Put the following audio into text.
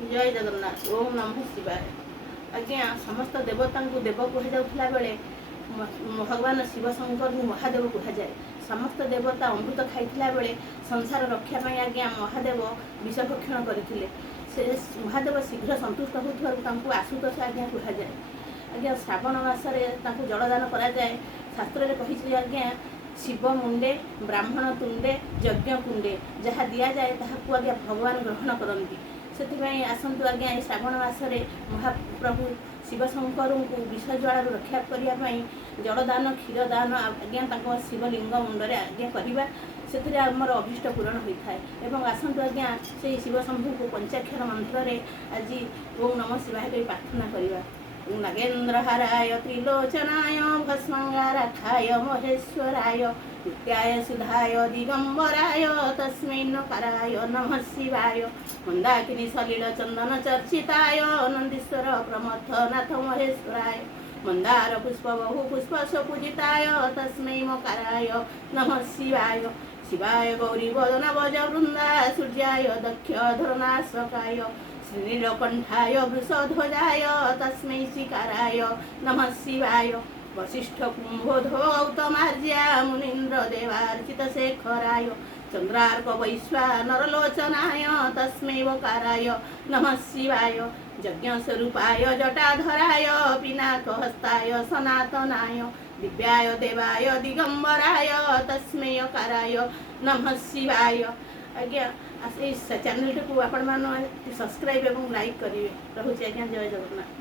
जय जगन्नाथ। ओम नमः शिवाय। आज्ञा समस्त देवता को देव कहुला बेले भगवान शिव शंकर महादेव कहुए। समस्त देवता अमृत खाइला बेले संसार रक्षापी आज्ञा महादेव विषभक्षण करते। से महादेव शीघ्र संतुष्ट होता आशुतोष आज्ञा कहुए। आज्ञा श्रावण मासरे जलदान कराए। शास्त्र कही आज्ञा शिव मुंडे ब्राह्मण तुंडे यज्ञ कुंडे जहाँ दि जाए ताकू आज्ञा भगवान ग्रहण करती। से आसतु आज्ञा श्रावण मासरे महाप्रभु शिव शंकर को विष ज्वाल रक्षा करने जलदान क्षीरदान आज्ञा शिवलिंग मुंडे आज्ञा करवा से आमर अभीष्ट पूरण होता है। आसतु आज्ञा से शिव शंभु को पंचाक्षर मंत्र आज ओम नमः शिवाय कही प्रार्थना करवा। नागेन्द्रहाराय त्रिलोचनाय भस्मंगाराय महेश्वराय नित्याय सुधाय दिगंबराय तस्मै नकाराय नमः शिवाय। मंदाकिनी सलिल चंदन चर्चिताय नंदीश्वर प्रमथनाथ महेश्वराय मंदार पुष्प बहु पुष्प सुपूजिताय तस्मै मकाराय नमः शिवाय। शिवाय गौरी वदन वज वृंदा सूर्याय दक्ष धरनाशकाय श्रीनीलकंठाय वृषध्वजाय तस्मै शिकाराय नमः शिवाय। वशिष्ठ कुंभोधो गौतमार्या मुनीन्द्र देवार्चित शेखराय चंद्रार्क वैश्वानरलोचनाय तस्मै वकाराय नमः शिवाय। यज्ञ स्वरूपाय जटाधराय पिनाकहस्ताय सनातनाय दिव्याय देवाय दिगंबराय तस्मै यकाराय नमः शिवाय। आज्ञा चैनल को आपण सब्सक्राइब और लाइक करेंगे। रोचे आज्ञा जय जगन्नाथ।